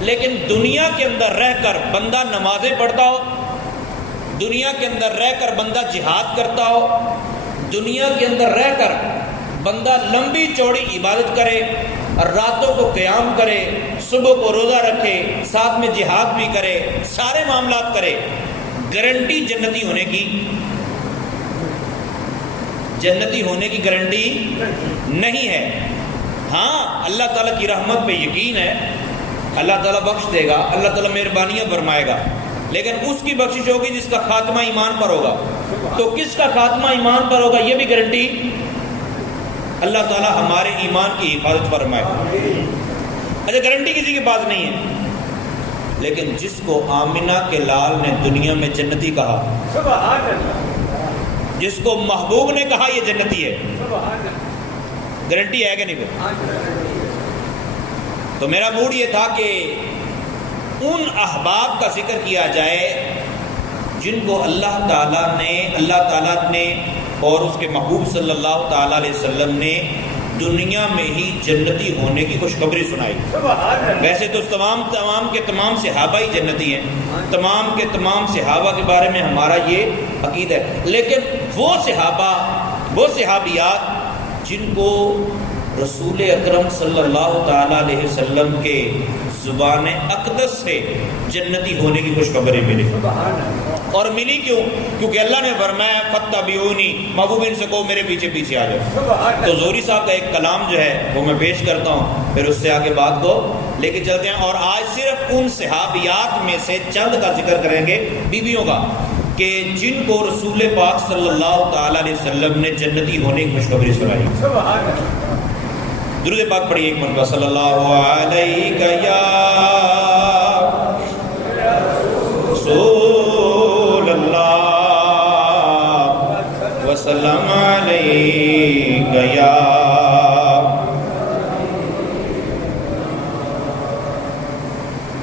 لیکن دنیا کے اندر رہ کر بندہ نمازیں پڑھتا ہو، دنیا کے اندر رہ کر بندہ جہاد کرتا ہو، دنیا کے اندر رہ کر بندہ لمبی چوڑی عبادت کرے اور راتوں کو قیام کرے، صبح کو روزہ رکھے، ساتھ میں جہاد بھی کرے، سارے معاملات کرے، گارنٹی جنتی ہونے کی، جنتی ہونے کی گارنٹی نہیں ہے۔ ہاں اللہ تعالیٰ کی رحمت پہ یقین ہے، اللہ تعالیٰ بخش دے گا، اللہ تعالیٰ مہربانیاں فرمائے گا، لیکن اس کی بخشش ہوگی جس کا خاتمہ ایمان پر ہوگا۔ تو کس کا خاتمہ ایمان پر ہوگا یہ بھی گارنٹی اللہ تعالیٰ ہمارے ایمان کی حفاظت فرمائے۔ اچھا گارنٹی کسی کے پاس نہیں ہے، لیکن جس کو آمنہ کے لال نے دنیا میں جنتی کہا، جس کو محبوب نے کہا یہ جنتی ہے، گارنٹی ہے کہ نہیں پھر؟ تو میرا موڈ یہ تھا کہ ان احباب کا ذکر کیا جائے جن کو اللہ تعالیٰ نے اور اس کے محبوب صلی اللہ تعالیٰ علیہ وسلم نے دنیا میں ہی جنتی ہونے کی خوشخبری سنائی۔ ویسے تو تمام کے تمام صحابہ ہی جنتی ہیں، تمام کے تمام صحابہ کے بارے میں ہمارا یہ عقیدہ ہے، لیکن وہ صحابہ، وہ صحابیات جن کو رسول اکرم صلی اللہ تعالیٰ علیہ وسلم کے زبان اقدس سے جنتی ہونے کی خوشخبری ملی، اور ملی کیوں؟ کیونکہ اللہ نے فرمایا فاتبعونی، محبوب ان سے کہو میرے پیچھے پیچھے آ جاؤ۔ تو زہری صاحب کا ایک کلام جو ہے وہ میں پیش کرتا ہوں، پھر اس سے آگے بات کو لے کے چلتے ہیں، اور آج صرف ان صحابیات میں سے چند کا ذکر کریں گے، بیویوں کا، کہ جن کو رسول پاک صلی اللہ تعالیٰ علیہ وسلم نے جنتی ہونے کی خوشخبری سنائی۔ درود پاک پڑھیے ایک مرتبہ، صلی اللہ علیہ یا رسول اللہ وسلم علیہ یا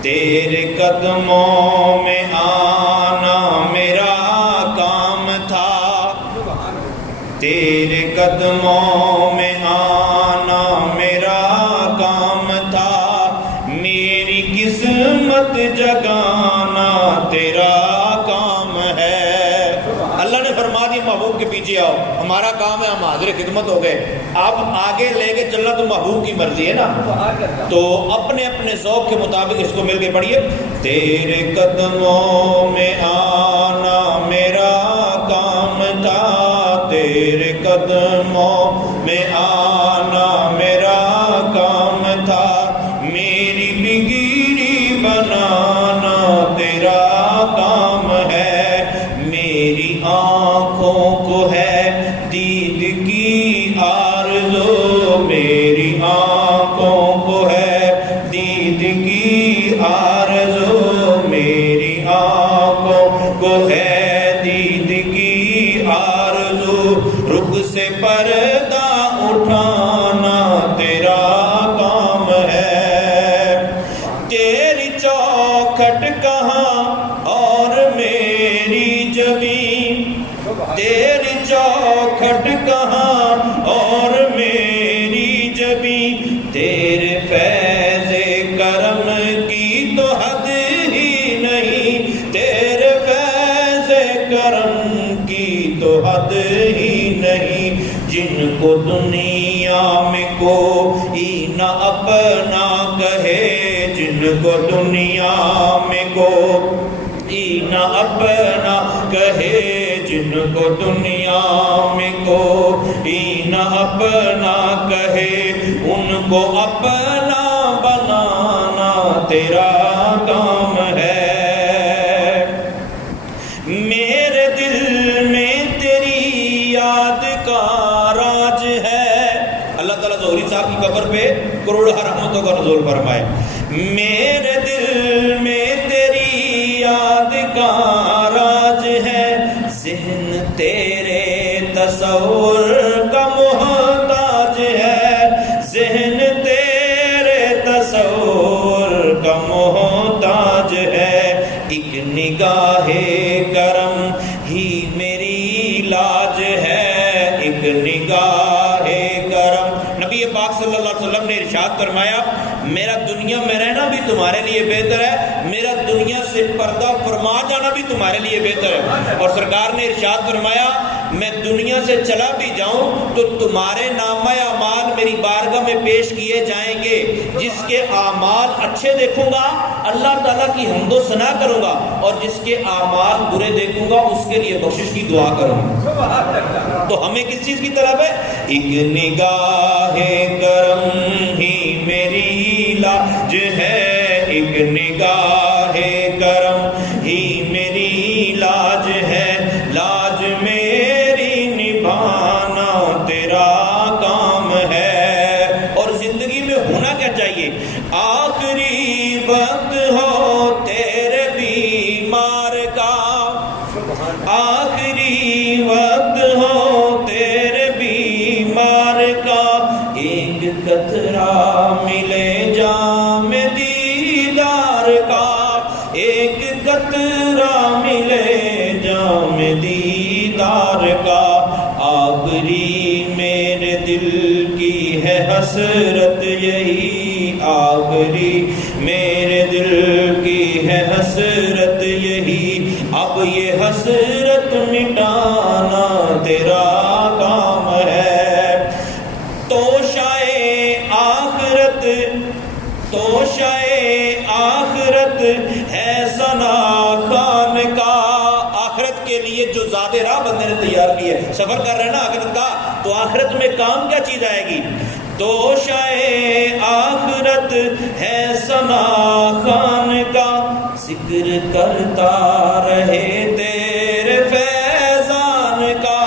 تیرے قدموں میں آنا میرا کام تھا، تیرے قدموں میں آنا میرا کام تھا، میری قسمت جگانا تیرا کام ہے۔ اللہ نے فرما دیا محبوب کے پیچھے آؤ، ہمارا کام ہے، ہم حاضر خدمت ہو گئے، اب آگے لے کے چلنا تو محبوب کی مرضی ہے نا۔ تو اپنے اپنے ذوق کے مطابق اس کو مل کے پڑھیے، تیرے قدموں میں آنا میرا کام تھا، تیرے قدموں میں آنا میرا کام تھا، میری بگڑی بنانا تیرا کام ہے، میری آنکھوں کو ہے دید کی آرزو، میری آنکھوں کو ہے دید کی آرزو، میری آنکھوں کو ہے دید کی آرزو، رخ سے پردہ اٹھانا تیرا کام ہے، تیری چوکھٹ کہاں اور میری جبین، تیری چوکھٹ کہاں اور میری جبین، تیرے فیض کرم کی تو حد ہی نہیں، تیرے فیض کرم کی تو حد ہی نہیں، جن کو دنیا میں کوئی نہ اپنا کہے، جن کو دنیا میں کوئی نہ اپنا کہے، جن کو دنیا میں کوئی نہ اپنا کہے، ان کو اپنا بنانا تیرا کام ہے، میرے دل میں تیری یاد کا راج ہے۔ اللہ تعالیٰ زہری صاحب کی قبر پہ کروڑ رحمتوں کا نزول فرمائے، میرے دل میں تیری یاد کا راج ہے، ذہن تیرے تصور کا محتاج ہے، ذہن تیرے تصور کا محتاج ہے، ایک نگاہ کرم ہی میری لاج ہے، ایک نگاہ کرم۔ نبی پاک صلی اللہ علیہ وسلم نے ارشاد فرمایا، میرا دنیا میں رہنا بھی تمہارے لیے بہتر ہے، میرا دنیا سے پردہ فرما جانا بھی تمہارے لیے بہتر ہے۔ اور سرکار نے ارشاد فرمایا میں دنیا سے چلا بھی جاؤں تو تمہارے نامہ اعمال میری بارگاہ میں پیش کیے جائیں گے، جس کے اعمال اچھے دیکھوں گا اللہ تعالیٰ کی حمد و ثنا کروں گا، اور جس کے اعمال برے دیکھوں گا اس کے لیے بخشش کی دعا کروں گا۔ تو ہمیں کس چیز کی طرف ہے؟ ایک نگاہ کرم ہی میری لاج ہے، ایک نگاہ کرم ہی میری لاج ہے، لاج میری نبھانا تیرا کام ہے۔ اور زندگی میں ہونا کیا چاہیے؟ آخری وقت ہو تیرے بیمار کا، آخری وقت ہو تیرے بیمار کا، ایک قطرہ ملے جام دیدار کا، ایک قطرہ ملے جام دیدار کا۔ آخری میرے دل کی ہے حسرت یہی، آخری میرے دل کی ہے حسرت یہی، اب یہ حسرت مٹانا تیرا کام ہے۔ توشائے آخرت، توشائے آخرت ہے ثنا خان کا، آخرت کے لیے جو زاد راہ بندے نے تیار کی ہے، سفر کر رہے ہیں نا آخرت کا، تو آخرت میں کام کیا چیز آئے گی؟ توشائے آخرت ہے ثنا خان کا، ذکر کرتا رہے تیرے فیضان کا،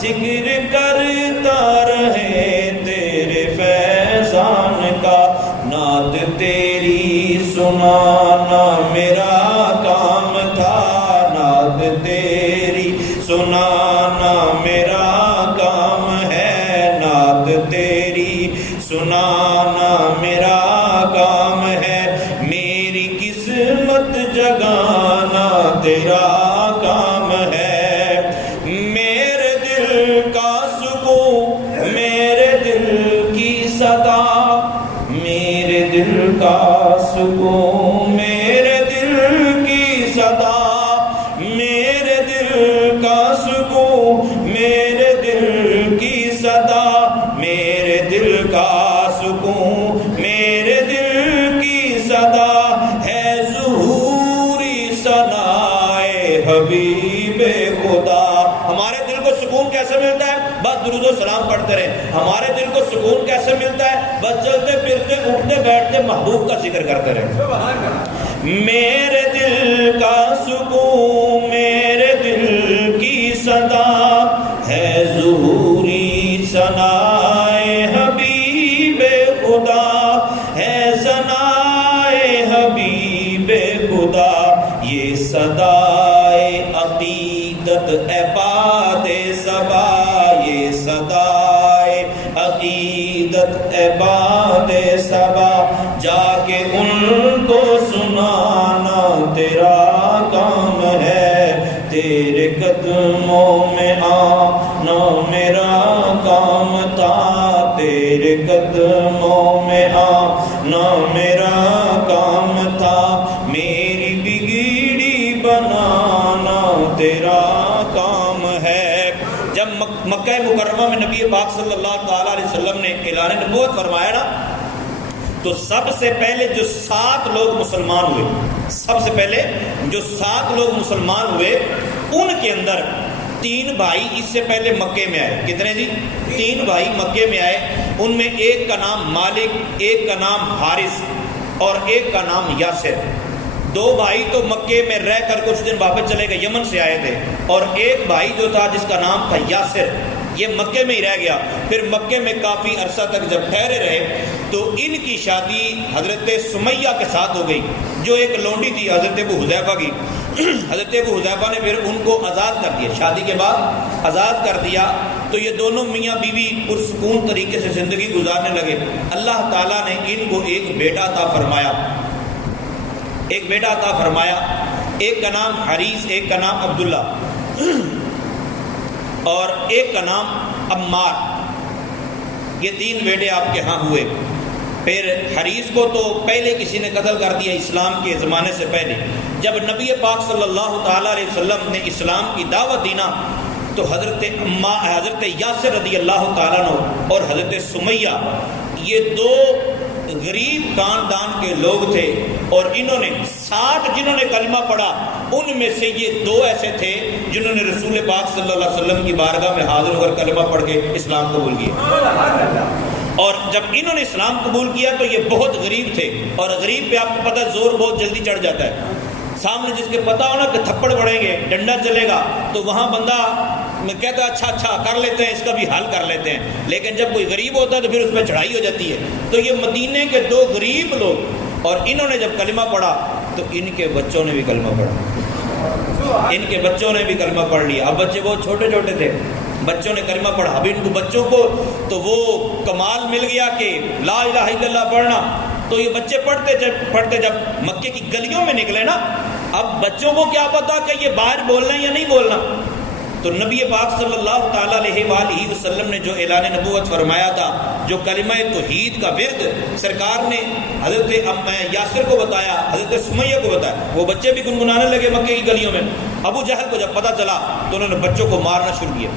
ذکر کرتا رہے تیرے فیضان کا، نعت تیری سنانا میرا کام تھا، نعت تیری سنانا میرا کام ہے، نعت تیری سنانا میرا کام ہے، میری قسمت جگانا تیرا کام ہے۔ میرے دل کا سکون، میرے دل کی صدا، میرے دل کا سکون، میرے دل کی صدا، میرے دل کا سکون، میرے دل کی صدا، میرے دل کا سکون، میرے دل کی صدا ہے ظہوری ثنائے حبیب خدا۔ ہمارے دل کو سکون کیسے ملتا ہے؟ بس درود و سلام پڑھتے رہے۔ ہمارے دل کو سکون کیسے ملتا ہے؟ بس چلتے پھرتے اٹھتے بیٹھتے محبوب کا ذکر کرتے رہے۔ میرے دل کا سکون، میرے دل کی صدا ہے ظہوری ثنائے حبیب خدا، ہے ثنائے حبیب خدا۔ یہ صدائے عقیدت عباد صبا، یہ صدائے عقیدت عباد صبا، جا کے ان کو سنانا تیرا کام ہے، تیرے قدموں میں آنا میرا کام تھا، تیرے قدموں میں آنا میرا کام تھا، میری بگڑی بنانا تیرا کام ہے۔ جب مکہ مکرمہ میں نبی پاک صلی اللہ تعالیٰ علیہ وسلم نے اعلان نبوت فرمایا نا، تو سب سے پہلے جو 7 لوگ مسلمان ہوئے، سب سے پہلے جو 7 لوگ مسلمان ہوئے، ان کے اندر 3 بھائی اس سے پہلے مکے میں آئے۔ کتنے جی؟ 3 بھائی مکے میں آئے۔ ان میں ایک کا نام مالک، ایک کا نام حارث اور ایک کا نام یاسر۔ 2 بھائی تو مکے میں رہ کر کچھ دن واپس چلے گئے، یمن سے آئے تھے، اور ایک بھائی جو تھا جس کا نام تھا یاسر، یہ مکے میں ہی رہ گیا۔ پھر مکے میں کافی عرصہ تک جب ٹھہرے رہے تو ان کی شادی حضرت سمیہ کے ساتھ ہو گئی، جو ایک لونڈی تھی حضرت ابو حذیفہ کی۔ حضرت ابو حذیفہ نے پھر ان کو آزاد کر دیا، شادی کے بعد آزاد کر دیا، تو یہ دونوں میاں بیوی پرسکون طریقے سے زندگی گزارنے لگے۔ اللہ تعالیٰ نے ان کو ایک بیٹا عطا فرمایا، ایک بیٹا عطا فرمایا، ایک کا نام حریث، ایک کا نام عبداللہ اور ایک کا نام عمار۔ یہ 3 بیٹے آپ کے ہاں ہوئے۔ پھر حریث کو تو پہلے کسی نے قتل کر دیا اسلام کے زمانے سے پہلے. جب نبی پاک صلی اللہ تعالیٰ علیہ وسلم نے اسلام کی دعوت دی نا تو حضرت یاسر رضی اللہ تعالیٰ عنہ اور حضرت سمیہ یہ دو غریب خاندان کے لوگ تھے، اور انہوں نے 60 جنہوں نے کلمہ پڑھا ان میں سے یہ 2 ایسے تھے جنہوں نے رسول پاک صلی اللہ علیہ وسلم کی بارگاہ میں حاضر ہو کر کلمہ پڑھ کے اسلام قبول کیا. اور جب انہوں نے اسلام قبول کیا تو یہ بہت غریب تھے، اور غریب پہ آپ کو پتہ زور بہت جلدی چڑھ جاتا ہے. سامنے جس کے پتہ ہونا کہ تھپڑ پڑیں گے، ڈنڈا چلے گا، تو وہاں بندہ کہتا ہے اچھا کر لیتے ہیں، اس کا بھی حل کر لیتے ہیں. لیکن جب کوئی غریب ہوتا ہے تو پھر اس میں چڑھائی ہو جاتی ہے. تو یہ مدینے کے 2 غریب لوگ، اور انہوں نے جب کلمہ پڑھا تو ان کے بچوں نے بھی کلمہ پڑھا، ان کے بچوں نے بھی کلمہ پڑھ لیا. اب بچے بہت چھوٹے چھوٹے تھے، بچوں نے کلمہ پڑھا. اب ان کو بچوں کو تو وہ کمال مل گیا کہ لا الہ الا اللہ پڑھنا. تو یہ بچے پڑھتے جب مکے کی گلیوں میں نکلے نا، اب بچوں کو کیا پتا کہ یہ باہر بولنا ہے یا نہیں بولنا. تو نبی پاک صلی اللہ تعالیٰ علیہ وآلہ وسلم نے جو اعلان نبوت فرمایا تھا، جو کلمہ توحید کا ورد سرکار نے حضرت یاسر کو بتایا، حضرت سمیہ کو بتایا، وہ بچے بھی گنگنانے لگے مکے کی گلیوں میں. ابو جہل کو جب پتہ چلا تو انہوں نے بچوں کو مارنا شروع کیا.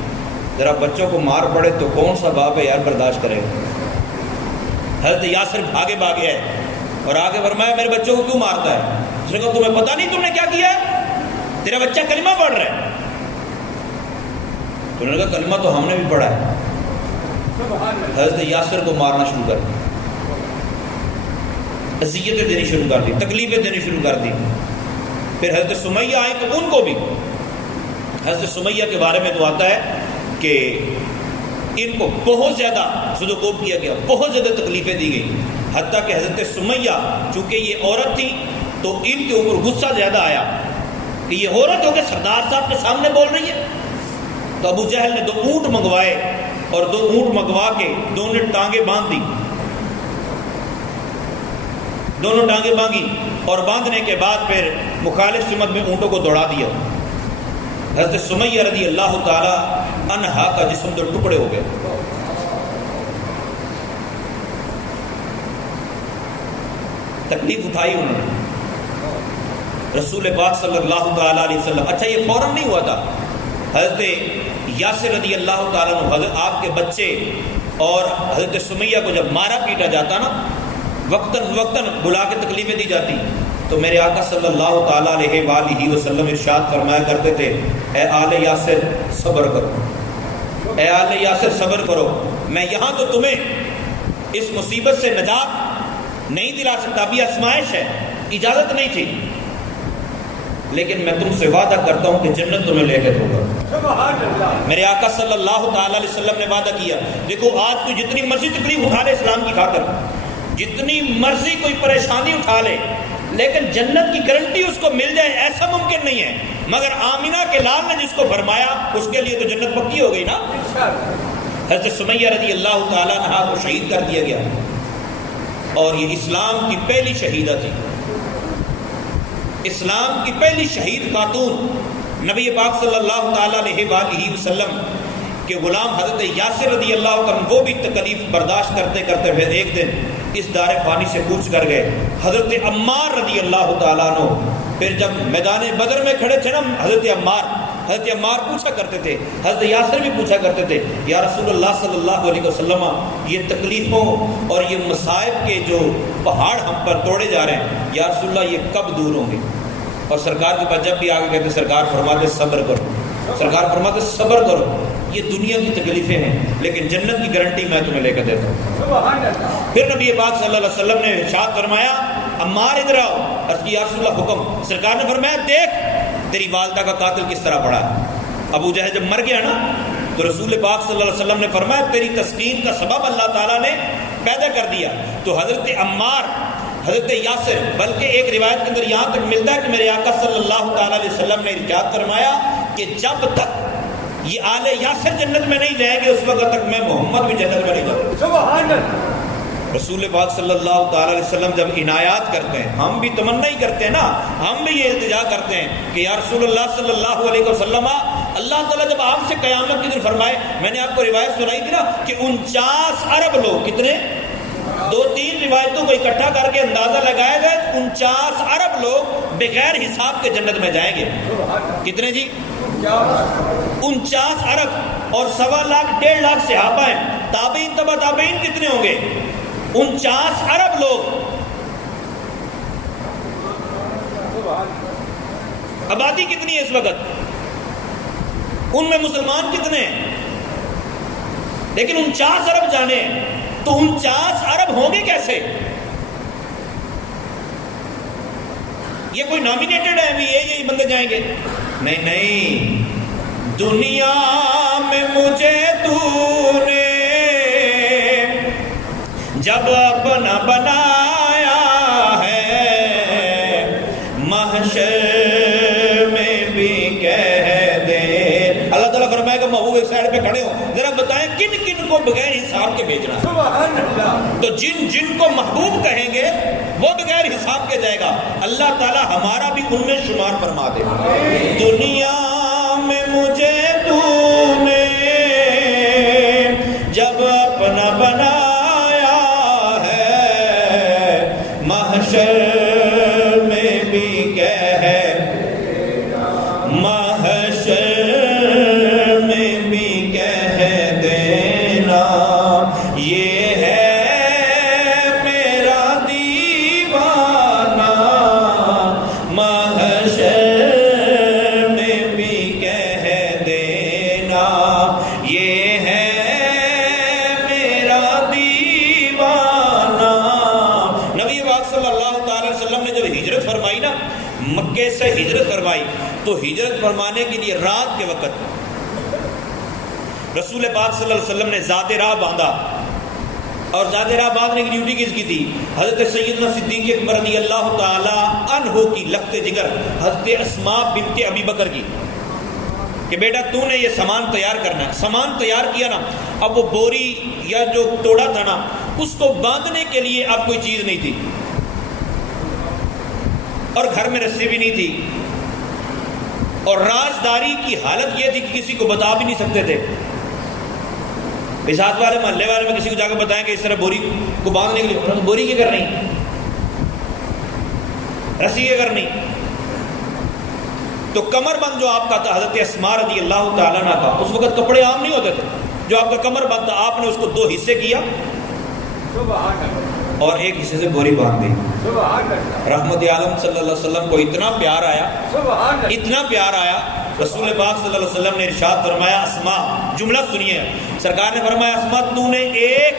ذرا بچوں کو مار پڑے تو کون سا باپ ہے یار برداشت کرے گا. حضرت یاسر بھاگے ہے اور آگے فرمایا میرے بچوں کو کیوں مارتا ہے؟ اس نے کہا تمہیں پتہ نہیں تم نے کیا کیا ہے؟ تیرا بچہ کلمہ پڑھ رہا ہے. تو انہوں نے کہا کلمہ تو ہم نے بھی پڑھا ہے. حضرت یاسر کو مارنا شروع کر دی، اذیتیں دینی شروع کر دی، تکلیفیں دینی شروع کر دی. پھر حضرت سمیہ آئی تو ان کو بھی حضرت سمیہ کے بارے میں تو آتا ہے کہ ان کو بہت زیادہ سدوکوب کیا گیا، بہت زیادہ تکلیفیں دی گئی. حتیٰ کہ حضرت سمیہ چونکہ یہ عورت تھی تو ان کے اوپر غصہ زیادہ آیا کہ یہ عورت ہو کے سردار صاحب کے سامنے بول رہی ہے. تو ابو جہل نے 2 اونٹ منگوائے اور 2 اونٹ منگوا کے دونوں ٹانگیں باندھ دی، دونوں ٹانگیں باندھی، اور باندھنے کے بعد پھر مخالف سمت میں اونٹوں کو دوڑا دیا. حضرت سمیہ رضی اللہ تعالی عنہا کا جسم 2 ٹکڑے ہو گئے. تکلیف اٹھائی انہوں نے رسول پاک صلی اللہ تعالی علیہ وسلم. اچھا یہ فوراً نہیں ہوا تھا. حضرت یاسر رضی اللہ تعالیٰ عنہ، حضرت آپ کے بچے اور حضرت سمیہ کو جب مارا پیٹا جاتا نا، وقتاً بلا کے تکلیفیں دی جاتی، تو میرے آقا صلی اللہ تعالیٰ علیہ وآلہ وسلم ارشاد فرمایا کرتے تھے اے آل یاسر صبر کرو، اے آل یاسر صبر کرو. میں یہاں تو تمہیں اس مصیبت سے نجات نہیں دلا سکتا، ابھی آزمائش ہے، اجازت نہیں تھی، لیکن میں تم سے وعدہ کرتا ہوں کہ جنت تمہیں لے کے دوں گا. میرے آقا صلی اللہ تعالیٰ علیہ وسلم نے وعدہ کیا. دیکھو آج کوئی جتنی مرضی تکلیف اٹھا لے اسلام کی خاطر، جتنی مرضی کوئی پریشانی اٹھا لے، لیکن جنت کی گارنٹی اس کو مل جائے ایسا ممکن نہیں ہے. مگر آمینہ کے لال نے جس کو فرمایا اس کے لیے تو جنت پکی ہو گئی نا. حضرت سمیہ رضی اللہ تعالیٰ عنہا کو شہید کر دیا گیا، اور یہ اسلام کی پہلی شہیدہ تھی، اسلام کی پہلی شہید خاتون. نبی پاک صلی اللہ تعالیٰ علیہ وآلہ وسلم کے غلام حضرت یاسر رضی اللہ عنہ، وہ بھی تکلیف برداشت کرتے کرتے پھر ایک دن اس دار فانی سے کوچ کر گئے. حضرت عمار رضی اللہ تعالیٰ عنہ پھر جب میدان بدر میں کھڑے تھے نا، حضرت عمار پوچھا کرتے تھے، حضرت یاسر بھی پوچھا کرتے تھے یا رسول اللہ صلی اللہ علیہ وسلم، یہ تکلیفوں اور یہ مصائب کے جو پہاڑ ہم پر توڑے جا رہے ہیں یا رسول اللہ یہ کب دور ہوں گے؟ اور سرکار کے پاس جب بھی آگے کہتے سرکار فرماتے صبر کرو، سرکار فرماتے صبر کرو، یہ دنیا کی تکلیفیں ہیں لیکن جنت کی گارنٹی میں تمہیں لے کر دیتا ہوں. پھر نبی پاک صلی اللہ علیہ وسلم نے ارشاد فرمایا عمار ادھر آؤ. عرض کی یا رسول اللہ حکم. سرکار نے فرمایا دیکھ تیری والدہ کا قاتل کس طرح پڑا ہے. ابو جہل جب مر گیا نا تو رسول پاک صلی اللہ علیہ وسلم نے فرمایا تیری تسکین کا سبب اللہ تعالیٰ نے پیدا کر دیا. تو حضرت عمار، حضرت یاسر، بلکہ ایک روایت کے اندر یہاں تک ملتا ہے کہ میرے آقا صلی اللہ تعالیٰ علیہ وسلم نے ارشاد فرمایا کہ جب تک یہ آل یاسر جنت میں نہیں جائیں گے اس وقت تک میں محمد بھی جنت میں نہیں جاؤں. سبحان اللہ. رسول پاک صلی اللہ تعالیٰ علیہ وسلم جب عنایات کرتے ہیں، ہم بھی تمنا ہی کرتے ہیں نا، ہم بھی یہ التجا کرتے ہیں کہ یا رسول اللہ صلی اللہ علیہ وسلم، اللہ تعالیٰ جب آپ سے قیامت کے دن فرمائے، میں نے آپ کو روایت سنائی تھی نا کہ 49 ارب لوگ، کتنے دو تین روایتوں کو اکٹھا کر کے اندازہ لگایا گیا 49 ارب لوگ بغیر حساب کے جنت میں جائیں گے. کتنے جی؟ 49 ارب. اور 1.25 لاکھ 1.5 لاکھ صحابہ ہیں. تابعین تبع تابعین کتنے ہوں گے؟ 49 ارب لوگ. آبادی کتنی ہے اس وقت؟ ان میں مسلمان کتنے ہیں؟ لیکن 49 ارب جانے ہیں. تو 49 ارب ہوں گے کیسے؟ یہ کوئی نامینیٹڈ ہے بھی یہی بندے جائیں گے؟ نہیں نہیں. دنیا میں مجھے تو نے جب اپنا بنایا ہے محشر میں بھی کہہ دے. اللہ تعالیٰ فرمائے کہ محبوب ایک سائڈ پہ کھڑے ہو، ذرا بتائیں کن کن کو بغیر حساب کے بھیجنا. تو جن جن کو محبوب کہیں گے وہ بغیر حساب کے جائے گا. اللہ تعالیٰ ہمارا بھی ان میں شمار فرما دے. دنیا میں مجھے تو نے جب اپنا بنایا ہے محشر میں بھی کہہ دینا یہ ہے میرا دیوانہ محشر میں بھی کہہ دینا یہ ہے میرا دیوانہ. نبی پاک صلی اللہ تعالی وسلم نے جب ہجرت فرمائی نا، مکے سے ہجرت فرمائی، تو ہجرت فرمانے کے لیے رات کے وقت رسول پاک صلی اللہ علیہ وسلم نے ذات راہ باندھا. اور ذات راہ باندھنے کی ڈیوٹی کس کی تھی؟ حضرت سیدنا صدیق اکبر رضی اللہ تعالی عنہ کی لخت جگر حضرت اسماء بنت ابی بکر کی، کہ بیٹا تو نے یہ سامان تیار کرنا ہے. سامان تیار کیا نا، اب وہ بوری یا جو توڑا تھا نا، اس کو باندھنے کے لیے اب کوئی چیز نہیں تھی، اور گھر میں رسی بھی نہیں تھی، اور رازداری کی حالت یہ تھی کہ کسی کو بتا بھی نہیں سکتے تھے. اس ہاتھ والے محلے والے میں کسی کو جا کے بتائیں کہ اس طرح بوری کو باندھنے کے لیے، بوری کی کرنی، رسی کی کرنی. تو کمر بند جو آپ کا تھا حضرت اسماء رضی اللہ تعالیٰ عنہ کا، اس وقت کپڑے عام نہیں ہوتے تھے، جو آپ کا کمر بند تھا آپ نے اس کو 2 حصے کیا اور ایک حصے سے بوری باندھ دی. رحمت عالم صلی اللہ علیہ وسلم کو اتنا پیار آیا، اتنا پیار آیا، رسول پاک صلی اللہ علیہ وسلم نے ارشاد فرمایا، اسماء جملہ سنیے، سرکار نے فرمایا اسماء تو نے ایک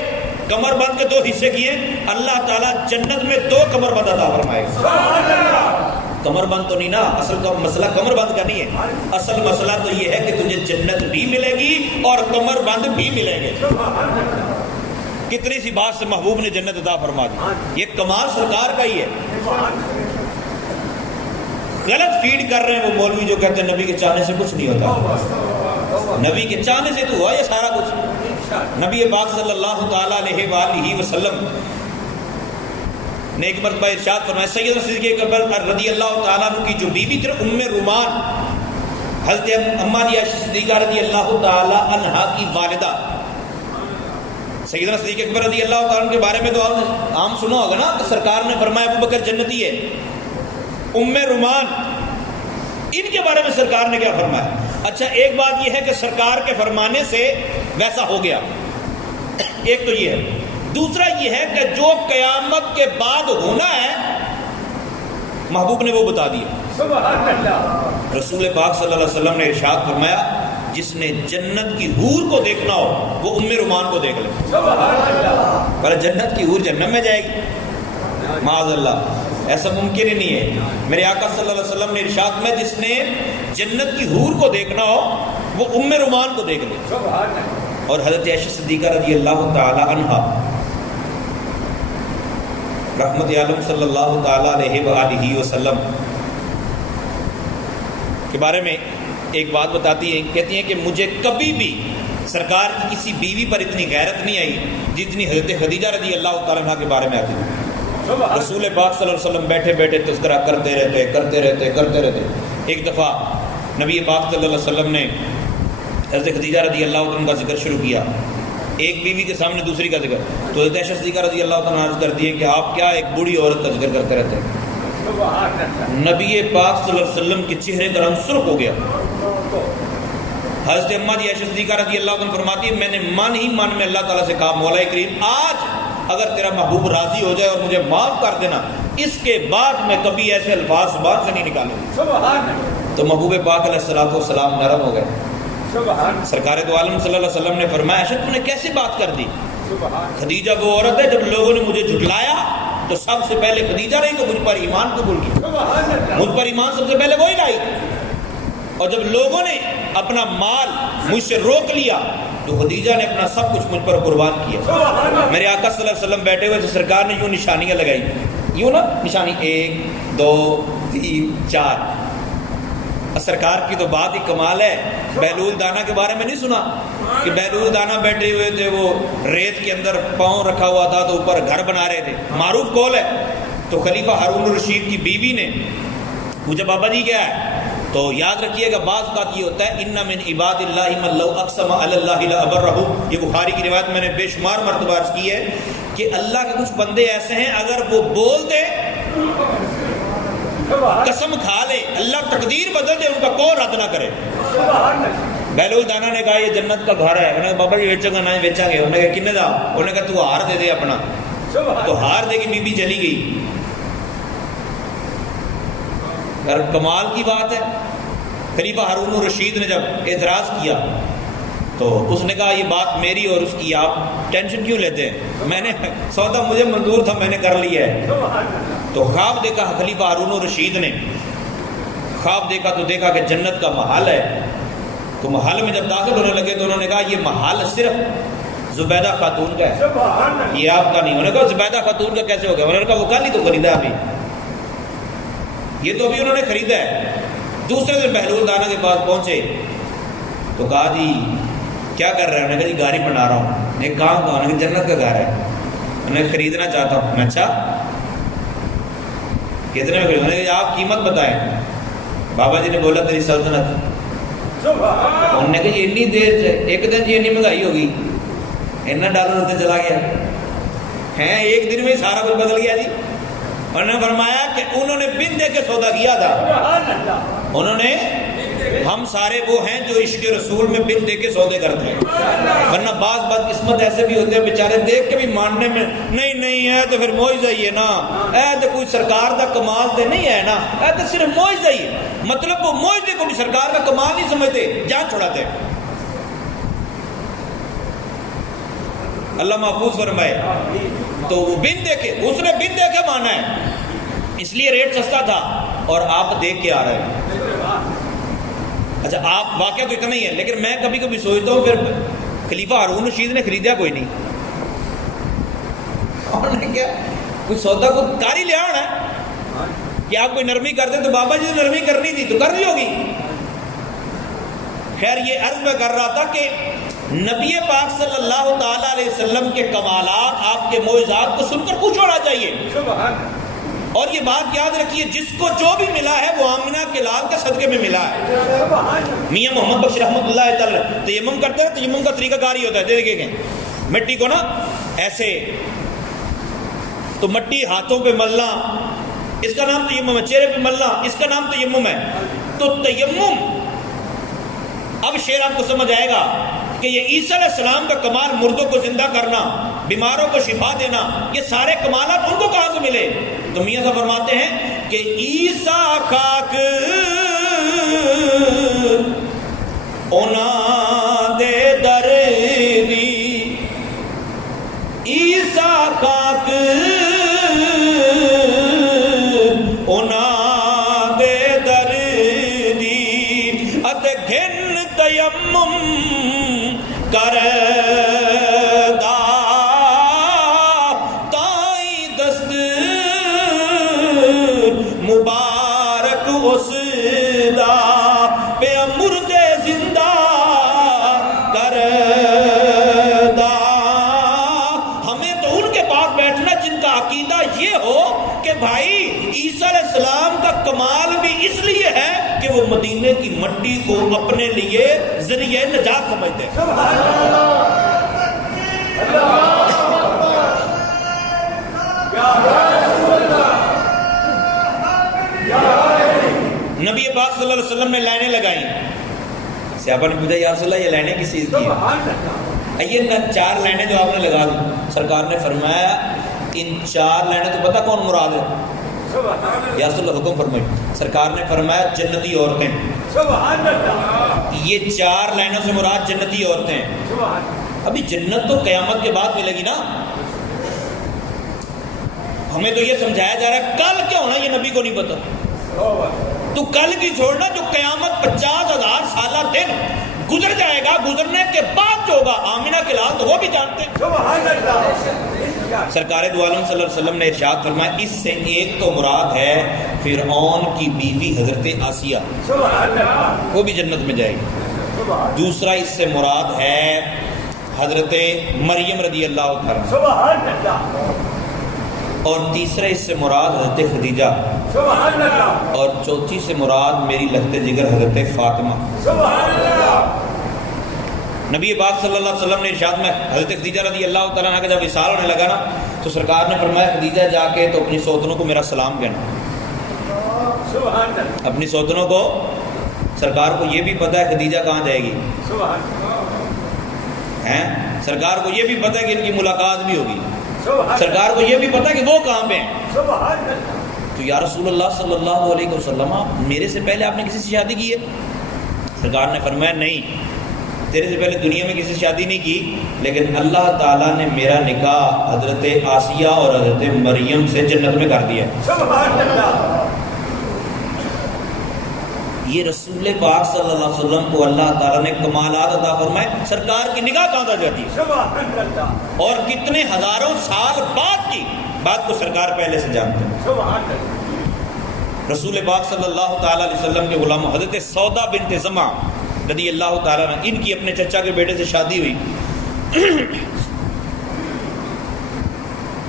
کمر بند کے 2 حصے کیے، اللہ تعالیٰ جنت میں 2 کمر بند عطا فرمائے گا. کمر بند تو نہیں نا، اصل کا مسئلہ کمر بند کا نہیں ہے، اصل مسئلہ تو یہ ہے کہ تجھے جنت بھی ملے گی اور کمر بند بھی ملیں گے. کتنی سی بات سے محبوب نے جنت عطا فرما دی. یہ کمال سرکار کا ہی ہے. غلط فیڈ کر رہے ہیں وہ مولوی جو کہتے ہیں نبی کے چاہنے سے کچھ نہیں ہوتا. نبی کے چاہنے سے تو ہوا یہ سارا کچھ. نبی پاک صلی اللہ تعالی علیہ وآلہ وسلم نے ایک مرتبہ ارشاد فرمایا، سیدنا صدیق اکبر رضی اللہ تعالیٰ عنہ کی جو بیوی تھی ام رومان، حضرت اماں عائشہ صدیقہ رضی اللہ تعالی عنہا کی والدہ، سیدنا صدیق اکبر رضی اللہ تعالیٰ عنہ کے بارے میں تو آپ نے عام سنا ہوگا نا کہ سرکار نے فرمایا ابو بکر جنتی ہے. ام رومان، ان کے بارے میں سرکار نے کیا فرمایا؟ اچھا ایک بات یہ ہے کہ سرکار کے فرمانے سے ویسا ہو گیا، ایک تو یہ ہے. دوسرا یہ ہے کہ جو قیامت کے بعد ہونا ہے محبوب نے وہ بتا دیا. رسول پاک صلی اللہ علیہ وسلم نے ارشاد فرمایا، جس نے جنت کی حور کو دیکھنا ہو وہ ام رومان کو دیکھ لے. پر جنت کی حور جنت میں جائے گی؟ معاذ اللہ، ایسا ممکن ہی نہیں ہے. میرے آقا صلی اللہ علیہ وسلم نے ارشاد میں جس نے جنت کی حور کو دیکھنا ہو وہ ام رومان کو دیکھ لے. اور حضرت عائشہ صدیقہ رضی اللہ تعالی عنہا رحمت عالم صلی اللہ تعالی علیہ وآلہ وسلم کے بارے میں ایک بات بتاتی ہیں، کہتی ہیں کہ مجھے کبھی بھی سرکار کی کسی بیوی پر اتنی غیرت نہیں آئی جتنی حضرت خدیجہ رضی اللہ تعالی عنہ کے بارے میں آتی تھی. رسول پاک صلی اللہ علیہ وسلم بیٹھے بیٹھے تذکرہ کرتے رہتے. ایک دفعہ نبی پاک صلی اللہ علیہ وسلم نے حضرت خدیجہ رضی اللہ عنہ کا ذکر شروع کیا. ایک بیوی کے سامنے دوسری کا ذکر. تو عائشہ صدیقہ رضی اللہ تعالیٰ عنہ عرض کرتی ہے کہ آپ کیا ایک بوڑھی عورت کا ذکر کرتے رہتے ہیں. نبی پاک صلی اللہ علیہ وسلم کے چہرے کا رنگ سرخ ہو گیا. حضرت اماں عائشہ صدیقہ رضی اللہ عنہ فرماتی ہے میں نے من میں اللہ تعالیٰ سے کہا مولا کریم آج اگر تیرا محبوب راضی ہو جائے اور مجھے معاف کر دینا, اس کے بعد میں کبھی ایسے الفاظ زبان سے نہیں نکالوں. تو محبوب پاک علیہ السلام نرم ہو گئے. سرکار دو عالم صلی اللہ علیہ وسلم نے فرمایا عائشہ تو نے کیسے بات کر دی؟ خدیجہ وہ عورت ہے جب لوگوں نے مجھے جھٹلایا تو سب سے پہلے خدیجہ رہی تو مجھ پر ایمان قبول کیا. مجھ پر ایمان سب سے پہلے وہی لائی. اور جب لوگوں نے اپنا مال مجھ سے روک لیا تو خدیجہ نے اپنا سب کچھ مجھ پر قربان کیا. میرے آقا صلی اللہ علیہ وسلم بیٹھے ہوئے تو سرکار نے یوں نشانیاں لگائی, یوں نا نشانی 1 2 3 4. سرکار کی تو بات ہی کمال ہے. بہلول دانا کے بارے میں نہیں سنا کہ بہلول دانا بیٹھے ہوئے تھے, وہ ریت کے اندر پاؤں رکھا ہوا تھا تو اوپر گھر بنا رہے تھے. معروف قول ہے. تو خلیفہ ہارون الرشید کی بیوی نے پوچھا بابا جی کیا ہے؟ تو یاد رکھیے گا بعض اوقات یہ ہوتا ہے ان من عباد اللہ من لو اقسم علی اللہ لابرہ. یہ بخاری کی روایت میں نے بے شمار مرتبہ عرض کی ہے کہ اللہ کے کچھ بندے ایسے ہیں اگر وہ بول دے قسم کھا لے اللہ تقدیر بدل دے ان کا کوئی رد نہ کرے. بہلول دانا نے کہا یہ جنت کا گھر ہے. انہوں نے کہا بابا جی بیچیں گا نہ بیچیں گے. انہوں نے کہا کنے دا؟ انہوں نے کہا تو ہار دے دے اپنا. تو ہار دے کی بی بی چلی گئی. کمال کی بات ہے. خلیفہ ہارون الرشید نے جب اعتراض کیا تو اس نے کہا یہ بات میری اور اس کی آپ ٹینشن کیوں لیتے ہیں؟ میں نے سودا مجھے منظور تھا میں نے کر لیا ہے. تو خواب دیکھا خلیفہ ہارون الرشید نے, خواب دیکھا تو دیکھا کہ جنت کا محل ہے. تو محل میں جب داخل ہونے لگے تو انہوں نے کہا یہ محل صرف زبیدہ خاتون کا ہے, یہ آپ کا نہیں. انہوں نے کہا زبیدہ خاتون کا کیسے ہو گیا؟ انہوں نے کہا وہ کل ہی تو خریدا ابھی, یہ تو ابھی انہوں نے خریدا ہے. دوسرے دن بہلول دانا کے پاس پہنچے تو کہا جی کیا کر رہے ہیں؟ انہوں نے کہا جی گاڑی بنا رہا ہوں. ایک کام کہا, انہوں نے جنت کا گھر ہے, انہیں خریدنا چاہتا ہوں. میں اچھا کتنے میں خریدوں؟ انہوں نے کہا آپ قیمت بتائیں. بابا جی نے بولا تیری سلطنت. انہوں نے کہا جی اتنی دیر سے ایک دن جی اتنی مہنگائی ہوگی, اتنا ڈالر ہوتے چلا گیا ہے, ایک دن میں سارا کچھ بدل گیا جی. انہوں نے فرمایا کہ انہوں نے بن دے کے سودا کیا تھا. انہوں نے, ہم سارے وہ ہیں جو عشق رسول میں بن دے کے سودے کرتے ہیں. ورنہ بعض بدقسمت ایسے بھی ہوتے ہیں بیچارے دیکھ کے بھی ماننے میں نہیں ہے تو پھر معجزہ ہی ہے نا, اے تو کوئی سرکار کا کمال تو نہیں ہے نا, اے تو صرف معجزہ ہی ہے. مطلب وہ معجزے کو بھی سرکار کا کمال نہیں سمجھتے, جان چھڑاتے. اللہ محفوظ فرمائے. تو وہ بن دے کے, اس نے بن دے کے مانا ہے, اس لیے ریٹ سستا تھا اور آپ دیکھ کے آ رہے ہیں. اچھا آپ واقعہ تو اتنا ہی ہے, لیکن میں کبھی کبھی سوچتا ہوں پھر خلیفہ ہارون رشید نے خریدا کوئی نہیں, اور نے کیا کوئی سودا کو کار ہی لیا ہونا ہے کہ آپ کوئی نرمی کرتے تو بابا جی نے نرمی کرنی تھی تو کر لی ہوگی. خیر یہ عرض میں کر رہا تھا کہ نبی پاک صلی اللہ تعالی علیہ وسلم کے کمالات, آپ کے معجزات کو سن کر خوش ہونا چاہیے. اور یہ بات یاد رکھیے جس کو جو بھی ملا ہے وہ آمنہ کے لال کے صدقے میں ملا ہے. میاں محمد بخش رحمۃ اللہ تعالی تیمم کرتے ہیں, تیمم کا طریقہ کار ہی ہوتا ہے, دیکھیں مٹی کو نا ایسے تو مٹی ہاتھوں پہ ملنا, اس کا نام تیمم ہے. چہرے پہ ملنا, اس کا نام تیمم ہے. تو تیمم, اب شعر آپ کو سمجھ آئے گا کہ یہ عیسیٰ علیہ السلام کا کمال, مردوں کو زندہ کرنا, بیماروں کو شفا دینا, یہ سارے کمالات ان کو کہاں سے ملے؟ تو میاں صاحب فرماتے ہیں کہ عیسیٰ خاک اونا دے در دی, عیسیٰ خاک اونا دے در دی, ات گھن تیمم کر دا تائی دست مبارک اس دا پہ مردے زندہ کر دا. ہمیں تو ان کے پاس بیٹھنا جن کا عقیدہ یہ ہو کہ بھائی عیسیٰ علیہ السلام کا کمال بھی اس لیے ہے کہ وہ مدینے کی مٹی کو اپنے لیے ذریعہ نجات سمجھتے ہیں. نبی پاک صلی اللہ علیہ وسلم نے لائنیں لگائیں. صحابہ نے پوچھا یا رسول اللہ یہ لائنیں کس چیز کی ہیں؟ یہ 4 لائنیں جو آپ نے لگا دی. سرکار نے فرمایا ان 4 لائنیں تو پتہ کون مراد ہے؟ یا رسول اللہ حکم فرمائے. سرکار نے فرمایا جنتی عورتیں. یہ 4 لائنوں سے مراد جنتی عورتیں ہیں. ابھی جنت تو قیامت کے بعد ملے گی نا. ہمیں تو یہ سمجھایا جا رہا ہے کل کیا ہونا یہ نبی کو نہیں پتا. تو کل بھی چھوڑنا جو قیامت 50,000 سالہ دن گزر جائے گا, گزرنے کے بعد جو ہوگا آمینہ کے لحاظ تو وہ بھی جانتے ہیں. سرکار دو عالم صلی اللہ علیہ وسلم نے ارشاد فرمایا اس سے ایک تو مراد ہے فرعون کی بیوی حضرت آسیہ, وہ بھی جنت میں جائے گی. دوسرا اس سے مراد ہے حضرت مریم رضی اللہ عنہا, اور تیسرا اس سے مراد حضرت خدیجہ, اور چوتھی سے مراد میری لخت جگر حضرت فاطمہ. نبی پاک صلی اللہ علیہ وسلم نے ارشاد میں حضرت خدیجہ رضی اللہ تعالیٰ عنہ کا جب وصال ہونے لگا نا تو سرکار نے فرمایا خدیجہ جا کے تو اپنی سوتنوں کو میرا سلام کہنا. اپنی سوتنوں کو, سرکار کو یہ بھی پتہ ہے خدیجہ کہاں جائے گی, سرکار کو یہ بھی پتہ ہے کہ ان کی ملاقات بھی ہوگی, سرکار کو یہ بھی پتہ ہے کہ وہ کہاں پہ ہیں. تو یا رسول اللہ صلی اللہ علیہ وسلم میرے سے پہلے آپ نے کسی سے شادی کی ہے؟ سرکار نے فرمایا نہیں, تیرے سے پہلے دنیا میں کسی سے شادی نہیں کی, لیکن اللہ تعالیٰ نے میرا نکاح حضرت آسیہ اور حضرت مریم سے جنت میں کر دیا. یہ رسول پاک صلی اللہ علیہ وسلم کو اللہ تعالیٰ نے کمالات عطا فرمائے. سرکار کی نگاہ کہاں جاتی ہے اور کتنے ہزاروں سال بعد کی بات کو سرکار پہلے سے جانتے ہیں. رسول پاک صلی اللہ تعالیٰ علیہ وسلم کے غلام حضرت سودا بنت زمع رضی اللہ تعالیٰ عنہ, ان کی اپنے چچا کے بیٹے سے شادی ہوئی.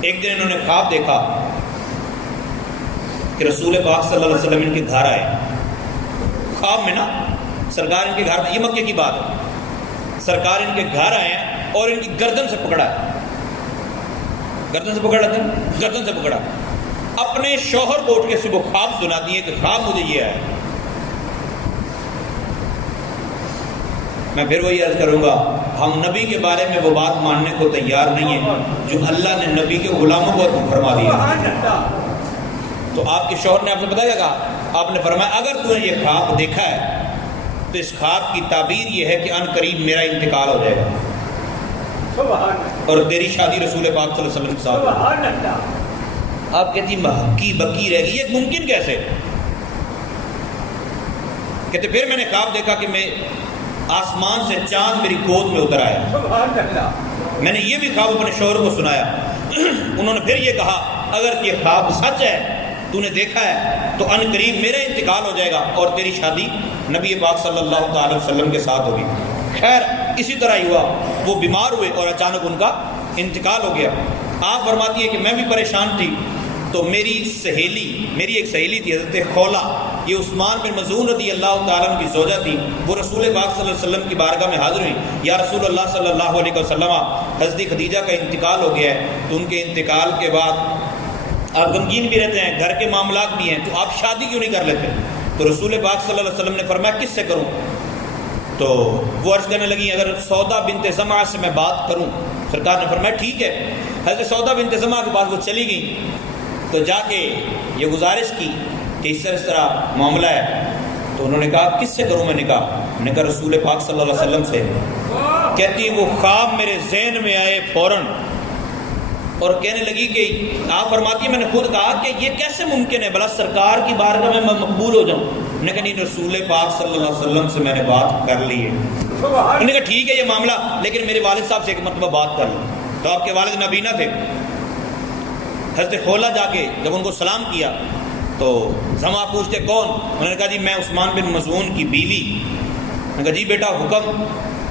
ایک دن انہوں نے خواب دیکھا کہ رسول پاک صلی اللہ علیہ وسلم ان کے گھر آئے. خواب میں نا سرکار ان کے گھر, یہ مکے کی بات ہے, سرکار ان کے گھر آئے ہیں اور ان کی گردن سے پکڑا ہے. گردن سے پکڑا تھا, گردن سے پکڑا, اپنے شوہر کو اٹھ کے صبح خواب سنا دیے کہ خواب مجھے یہ ہے. میں پھر وہی عرض کروں گا, ہم نبی کے بارے میں وہ بات ماننے کو تیار نہیں ہیں جو اللہ نے نبی کے غلاموں کو فرما دیا. تو آپ کے شوہر نے آپ سے پتہ کیا کہا؟ آپ نے فرمایا اگر تو نے یہ خواب دیکھا ہے تو اس خواب کی تعبیر یہ ہے کہ ان قریب میرا انتقال ہو جائے گا اور تیری شادی رسول پاک صلی اللہ علیہ وسلم کے ساتھ. آپ کہتی مہکی بکی رہ گئی, یہ ممکن کیسے؟ کہتے پھر میں نے خواب دیکھا کہ میں آسمان سے چاند میری گود میں اتر آیا. میں نے یہ بھی خواب اپنے شوہر کو سنایا. انہوں نے پھر یہ کہا اگر یہ خواب سچ ہے تو نے دیکھا ہے تو ان قریب میرا انتقال ہو جائے گا اور تیری شادی نبی پاک صلی اللہ تعالی وسلم کے ساتھ ہوگی. خیر اسی طرح ہی ہوا, وہ بیمار ہوئے اور اچانک ان کا انتقال ہو گیا. آپ فرماتی ہے کہ میں بھی پریشان تھی تو میری ایک سہیلی تھی حضرت خولا, یہ عثمان بن مظعون رضی اللہ تعالیٰ عنہ کی زوجہ تھی. وہ رسول پاک صلی اللہ علیہ وسلم کی بارگاہ میں حاضر ہوئی. یا رسول اللہ صلی اللہ علیہ وسلم حضرت خدیجہ کا انتقال ہو گیا ہے, تو ان کے انتقال کے بعد آپ غمگین بھی رہتے ہیں, گھر کے معاملات بھی ہیں, تو آپ شادی کیوں نہیں کر لیتے؟ تو رسول پاک صلی اللہ علیہ وسلم نے فرمایا کس سے کروں؟ تو وہ عرض کرنے لگی اگر سودا بنت زمع سے میں بات کروں. سرکار نے فرمایا ٹھیک ہے. حضرت سودا بنت زمع کے پاس وہ چلی گئی تو جا کے یہ گزارش کی کہ اس طرح معاملہ ہے. تو انہوں نے کہا کس سے کروں میں نکاح؟ نے کہا رسول پاک صلی اللہ علیہ وسلم سے. کہتی وہ خواب میرے ذہن میں آئے فوراً اور کہنے لگی کہ آپ فرماتی میں نے خود کہا کہ یہ کیسے ممکن ہے بھلا سرکار کی بارگاہ میں مقبول ہو جاؤں؟ نے کہا نہیں رسول پاک صلی اللہ علیہ وسلم سے میں نے بات کر لی ہے. انہوں نے کہا ٹھیک ہے یہ معاملہ, لیکن میرے والد صاحب سے ایک مرتبہ بات کر لوں. تو آپ کے والد نبینا تھے. حضرت خولا جا کے جب ان کو سلام کیا تو زما پوچھتے کون؟ انہوں نے کہا جی میں عثمان بن مظعون کی بیوی. نے کہا جی بیٹا حکم.